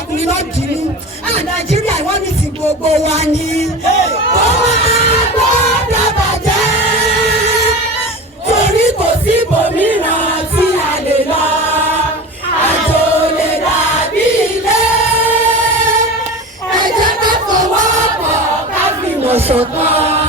ọkùnrin náà dìínú Nàìjíríà ìwọ́n ní ti gbogbo wa ni ó máa gbọ́dọ̀ bàjẹ́ torí kò sí ibòmíràn tí a lè lọ àjò lè dàbí ilé ẹ jẹ́ ká fọwọ́ pọ̀ ká fìmọ̀ ṣọ̀kan.